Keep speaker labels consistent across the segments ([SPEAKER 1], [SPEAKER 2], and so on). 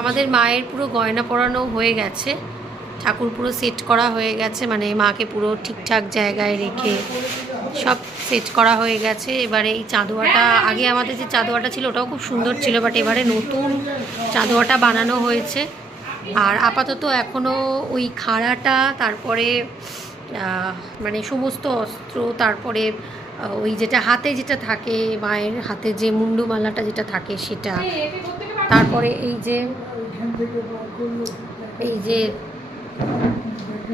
[SPEAKER 1] আমাদের মায়ের পুরো গয়না পরানো হয়ে গেছে। ঠাকুর পুরো সেট করা হয়ে গেছে মানে মাকে পুরো ঠিকঠাক জায়গায় রেখে সব সেট করা হয়ে গেছে। এবারে এই চাঁদোয়াটা, আগে আমাদের যে চাঁদোয়াটা ছিল ওটাও খুব সুন্দর ছিল বাট এবারে নতুন চাঁদোয়াটা বানানো হয়েছে। আর আপাতত এখনও ওই খাড়াটা, তারপরে মানে সমস্ত অস্ত্র, তারপরে ওই যেটা হাতে যেটা থাকে, মায়ের হাতে যে মুন্ডুমালাটা যেটা থাকে, সেটা তারপরে এই যে এই যে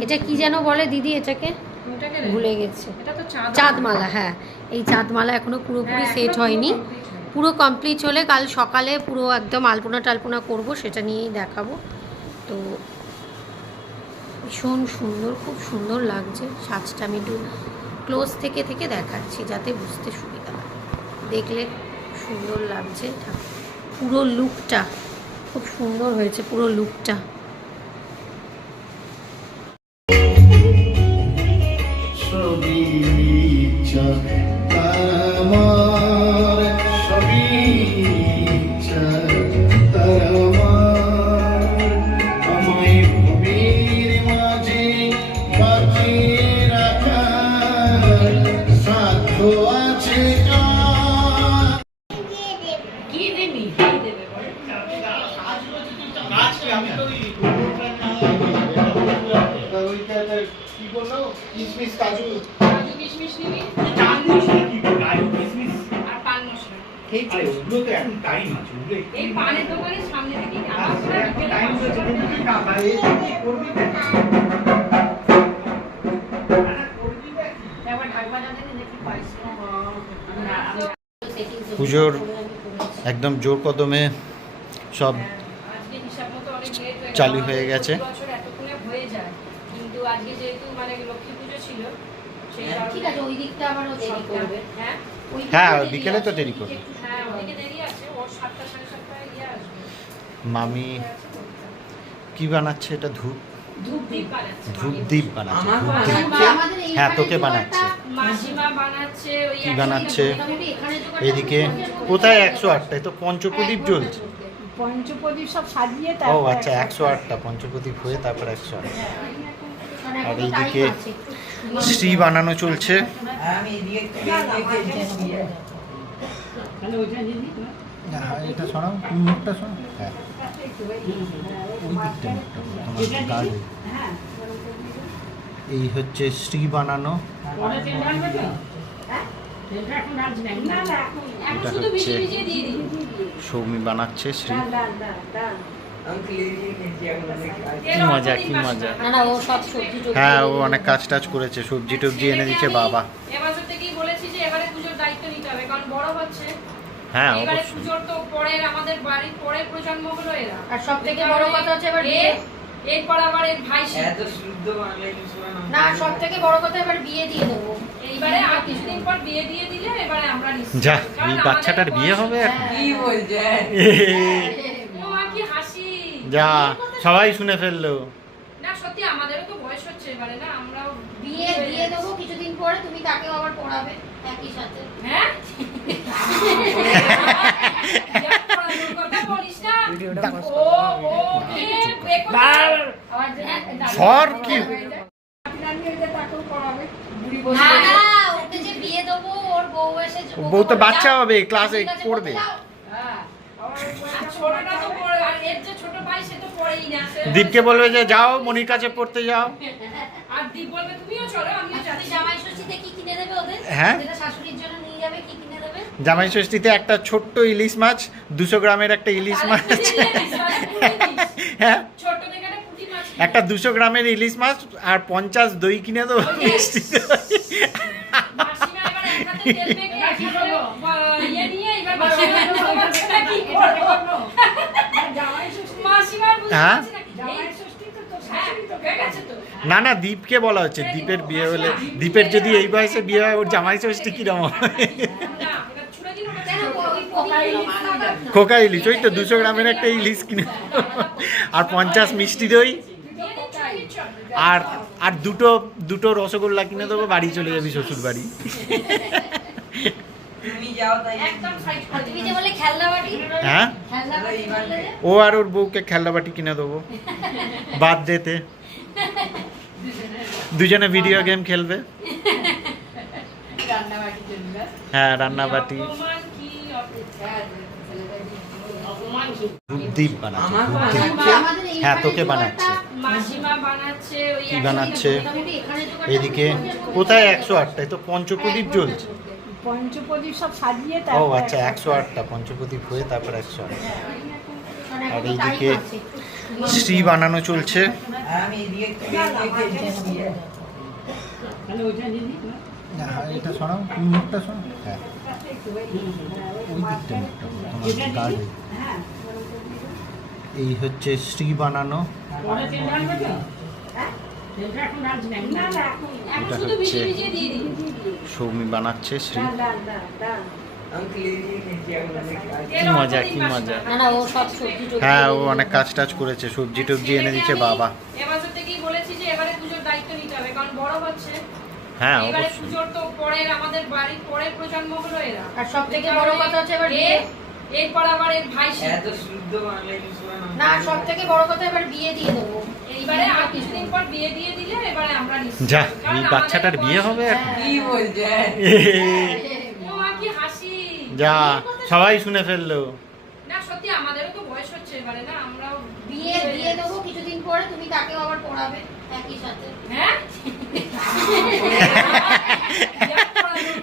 [SPEAKER 1] এটা কি যেন বলে দিদি এটাকে? ভুলে গেছে।
[SPEAKER 2] চাঁদ
[SPEAKER 1] চাঁদমালা। হ্যাঁ। এই চাঁদমালা এখনও পুরোপুরি সেট হয়নি। পুরো কমপ্লিট হলে কাল সকালে পুরো একদম আলপনা টালপনা করব সেটা নিয়েই দেখাবো। তো ভীষণ সুন্দর খুব সুন্দর লাগছে। সাজটা আমি একটু ক্লোজ থেকে থেকে দেখাচ্ছি যাতে বুঝতে সুবিধা হয়। দেখলে সুন্দর লাগছে ঠাকুর। পুরো লুকটা খুব সুন্দর হয়েছে পুরো লুকটা
[SPEAKER 3] কিসমিস কাজু।
[SPEAKER 2] কাজু কিশমিশ নিবি? আর পান মশলা। এই পানের দোকানের সামনে থেকে আমার পুরো দেখি পাইছি না আমি
[SPEAKER 4] পুজোর একদম জোর কদমে সব
[SPEAKER 2] আজকে হিসাব মতো অনেক লেট হয়ে।
[SPEAKER 4] চালু হয়ে গেছে।
[SPEAKER 2] প্রতি বছর এতক্ষণে হয়ে যায় কিন্তু আজকে যেহেতু মানে লক্ষ্মী পুজো ছিল সেই কারণে-
[SPEAKER 1] ঠিক আছে ওই দিকটা আবারও দেরি করবে।
[SPEAKER 2] হ্যাঁ?
[SPEAKER 1] ওই
[SPEAKER 4] হ্যাঁ বিকেলে তো দেরি করবে।
[SPEAKER 2] হ্যাঁ ওদিকে দেরি আছে ওর সাতটা সাড়ে সাতটায় ইয়ে আসবে।
[SPEAKER 4] মামি কি বানাচ্ছে এটা ধূপ?
[SPEAKER 2] ধূপ দ্বীপ বানাচ্ছে
[SPEAKER 4] বানাচ্ছে হ্যাঁ, তোকে বানাচ্ছে।
[SPEAKER 2] মাসিমা বানাচ্ছে ওই
[SPEAKER 4] কি বানাচ্ছে? এদিকে? কোথায় একশো আটটা এ তো পঞ্চপ্রদীপ জ্বলছে।
[SPEAKER 5] পঞ্চপ্রদীপ সব সাজিয়ে
[SPEAKER 4] ও আচ্ছা একশো আটটা পঞ্চপ্রদীপ হয়ে তারপর একশো আটটা।
[SPEAKER 1] মানে
[SPEAKER 4] আর এইদিকে। শ্রী বানানো চলছে। হ্যাঁ, হ্যাঁ এই হচ্ছে শ্রী বানানো। এটা হচ্ছে-
[SPEAKER 2] ভিজে দিয়ে দিই
[SPEAKER 4] সৌমি বানাচ্ছে শ্রী কি মজা কি মজা।
[SPEAKER 1] না না ও সব সবজি টবজি
[SPEAKER 4] হ্যাঁ ও অনেক কাজ টাজ করেছে সবজি টবজি এনে দিচ্ছে বাবা।
[SPEAKER 2] এবছর থেকেই বলেছি যে এবারে পুজোর দায়িত্ব নিতে হবে কারণ বড় হচ্ছে।
[SPEAKER 4] হ্যাঁ অবশ্যই।
[SPEAKER 2] তো পরের আমাদের বাড়ির পরের প্রজন্ম হলো এরা।
[SPEAKER 1] আর সব থেকে বড় কথা হচ্ছে এবার
[SPEAKER 2] এরপর আবার এর ভাই
[SPEAKER 6] এত শুদ্ধ বাংলা
[SPEAKER 1] না। সব বড় কথা এবার বিয়ে দিয়ে দেবো।
[SPEAKER 2] এইবারে আর কিছুদিন পর বিয়ে দিয়ে দিলে এবারে আমরা
[SPEAKER 4] যা এই বাচ্চাটার বিয়ে হবে?
[SPEAKER 6] কি বলছে
[SPEAKER 4] যা সবাই শুনে ফেলল।
[SPEAKER 2] না সত্যি আমাদেরও তো বয়স হচ্ছে এবারে না? আমরাও
[SPEAKER 1] বিয়ে দিয়ে দেবো কিছুদিন পরে তুমি তাকেও আবার পড়াবে একই সাথে।
[SPEAKER 2] হ্যাঁ? কে?
[SPEAKER 4] সর
[SPEAKER 1] বউ
[SPEAKER 4] তো বাচ্চা হবে,
[SPEAKER 1] কাছে
[SPEAKER 4] পড়বে।
[SPEAKER 1] যাও।
[SPEAKER 2] হ্যাঁ। আর ছোটটা তো পড়ে আর এর যে ছোট ভাই সে তো পড়েই না সে-
[SPEAKER 4] দীপকে বলবে যে যাও মনির কাছে পড়তে যাও।
[SPEAKER 2] আর দীপ বলবে তুমিও চলো আমিও যাচ্ছি।
[SPEAKER 1] জামাই ষষ্ঠীতে কি কিনে দেবে ওদের?
[SPEAKER 4] হ্যাঁ।
[SPEAKER 1] শাশুড়ির জন্য নিয়ে যাবে কি কিনে দেবে?
[SPEAKER 4] জামাই ষষ্ঠীতে একটা ছোট্ট ইলিশ মাছ দুশো গ্রামের একটা ইলিশ মাছ। হ্যাঁ?
[SPEAKER 2] একটা পুঁটি মাছ
[SPEAKER 4] একটা দুশো গ্রামের ইলিশ মাছ আর পঞ্চাশ দই কিনে দেবো। মিষ্টি দই। হ্যাঁ?
[SPEAKER 2] না।
[SPEAKER 4] না, দীপকে বলা হচ্ছে দীপের বিয়ে হলে দীপের যদি এই বয়সে বিয়ে হয়, ওর জামাই ষষ্ঠী কিরম। খোকা ইলিশ, ওই তো দুশো গ্রামের একটা ইলিশ কিনে আর পঞ্চাশ মিষ্টি দই। আর আর দুটো দুটো রসগোল্লা কিনে দেবো, বাড়ি চলে যাবি শ্বশুর বাড়ি হ্যাঁ?
[SPEAKER 2] খেলনা বাটি?
[SPEAKER 4] ও আর ওর বউকে খেলনাবাটি কিনে দেবো। বাদ যেতে দুজনে ভিডিও গেম খেলবে। হ্যাঁ রান্নাবাটি
[SPEAKER 2] ভগবান কি
[SPEAKER 4] বানাচ্ছে হ্যাঁ তোকে বানাচ্ছে। কি বানাচ্ছে? এদিকে কোথায় একশো আটটায়? তো পঞ্চপ্রদীপ জ্বলছে।
[SPEAKER 5] পঞ্চপ্রদীপ সব সাজিয়ে
[SPEAKER 4] ও আচ্ছা একশো আটটা পঞ্চপ্রদীপ হয়ে তারপর একশো আট আর এইদিকে। শ্রী বানানো চলছে। এটা তুমি মুখটা সরাও হ্যাঁ। ওই দিকটা মুখটা তোমার গার্ড এই হচ্ছে শ্রী বানানো। এটা হচ্ছে সৌমি বানাচ্ছে শ্রী কি মজা কি মজা
[SPEAKER 1] না না ও সব সবজি টবজি
[SPEAKER 4] হ্যাঁ ও অনেক কাজ টাজ করেছে সবজি টবজি এনে দিচ্ছে বাবা
[SPEAKER 2] এবছর থেকেই বলেছি যে এবারে পুজোর দায়িত্ব নিতে হবে কারণ বড় হচ্ছে
[SPEAKER 4] হ্যাঁ
[SPEAKER 2] এবারে
[SPEAKER 4] অবশ্যই
[SPEAKER 2] তো পরের আমাদের বাড়ির পরের প্রজন্ম হলো এরা।
[SPEAKER 1] আর সব থেকে বড় কথা হচ্ছে এবার
[SPEAKER 2] এরপর আবার এর ভাই
[SPEAKER 6] এত শুদ্ধ বাংলা করে
[SPEAKER 1] না। সব থেকে বড় কথা এবার বিয়ে দিয়ে দেবো।
[SPEAKER 2] এইবারে আর কিছুদিন পর বিয়ে দিয়ে দিলে এবারে আমরা নিশ্চিত।
[SPEAKER 4] যা এই বাচ্চাটার বিয়ে হবে এখন।
[SPEAKER 6] কি বলছে?
[SPEAKER 2] ও মা কি হাসি।
[SPEAKER 4] যা সবাই শুনে ফেলল।
[SPEAKER 2] না সত্যি আমাদেরও তো বয়স হচ্ছে এবারে না? আমরাও
[SPEAKER 1] বিয়ে দিয়ে দেবো কিছুদিন পরে তুমি তাকেও আবার পড়াবে একই সাথে।
[SPEAKER 2] হ্যাঁ? যা পড়ানোর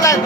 [SPEAKER 2] কোথায়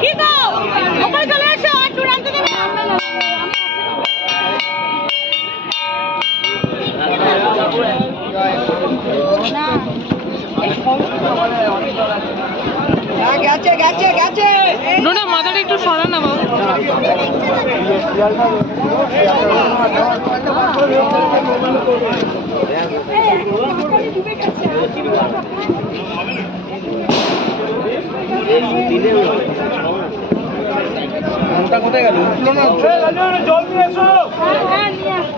[SPEAKER 2] কি দাও ওখানে চলে এসো আর
[SPEAKER 1] চূড়ান্ত দেবে
[SPEAKER 4] না কি দোতলায় দোতলায়
[SPEAKER 3] রোনা মাথাটা একটু সরা না বাবু।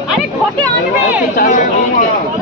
[SPEAKER 7] আরে ঘটে আনবে? আনবে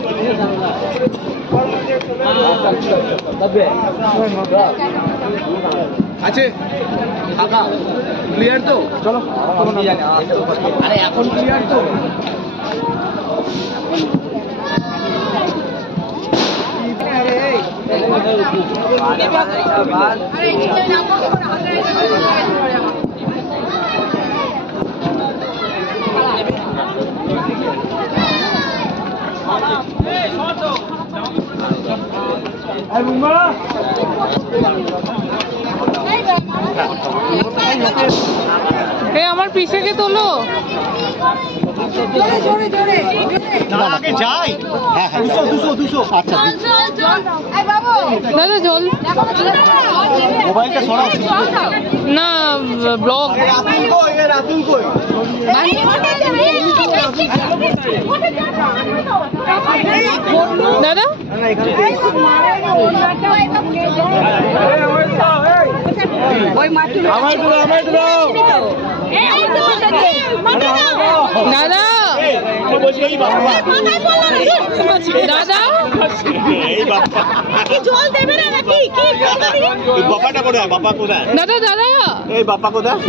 [SPEAKER 2] আছে? ফাঁকা ক্লিয়ার তো? চলো আরে এখন ক্লিয়ার তো।
[SPEAKER 3] এ আমার তোলো
[SPEAKER 4] হ্যাঁ হ্যাঁ দুশো দুশো আচ্ছা
[SPEAKER 3] দাদা জল না ব্লগ
[SPEAKER 2] রাতুল
[SPEAKER 3] দাদা? দাদা? দাদা?
[SPEAKER 7] জল দেবে না নাকি? কি
[SPEAKER 4] বাপাটা কোথায়? বাপা কোথায়?
[SPEAKER 3] দাদা দাদা?
[SPEAKER 4] এই বাপা কোথায়?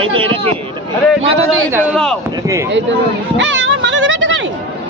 [SPEAKER 4] এই তো এটা কি?
[SPEAKER 3] মাথা দিয়ে দাও।
[SPEAKER 4] এটা
[SPEAKER 7] আমার মাথা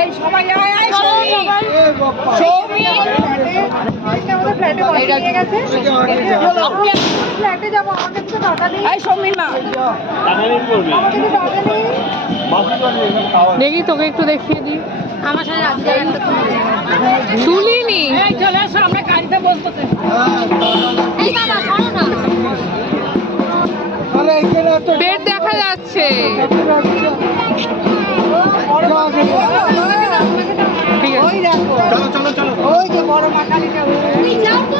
[SPEAKER 7] এই সবাই আয় আয় সৌমি আমাদের ফ্ল্যাটে বসে নিয়ে গেছে ফ্ল্যাটে যাব আমার তো টাকা নেই এই সৌমি মা।
[SPEAKER 4] টাকা নিয়ে করবি
[SPEAKER 7] আমার কাছে টাকা নেই
[SPEAKER 3] দেখি তোকে একটু দেখিয়ে দিই।
[SPEAKER 1] আমার সাথে
[SPEAKER 3] তুলিনি
[SPEAKER 7] চলে আসো আমরা গাড়িতে বসবো
[SPEAKER 1] এই বাবা সরো না।
[SPEAKER 3] পেট দেখা যাচ্ছে। ঠিক আছে।
[SPEAKER 7] ওই দেখো
[SPEAKER 2] চলো চলো চলো
[SPEAKER 7] ওই যে বড় মাকালিটা
[SPEAKER 1] তুমি যাও তো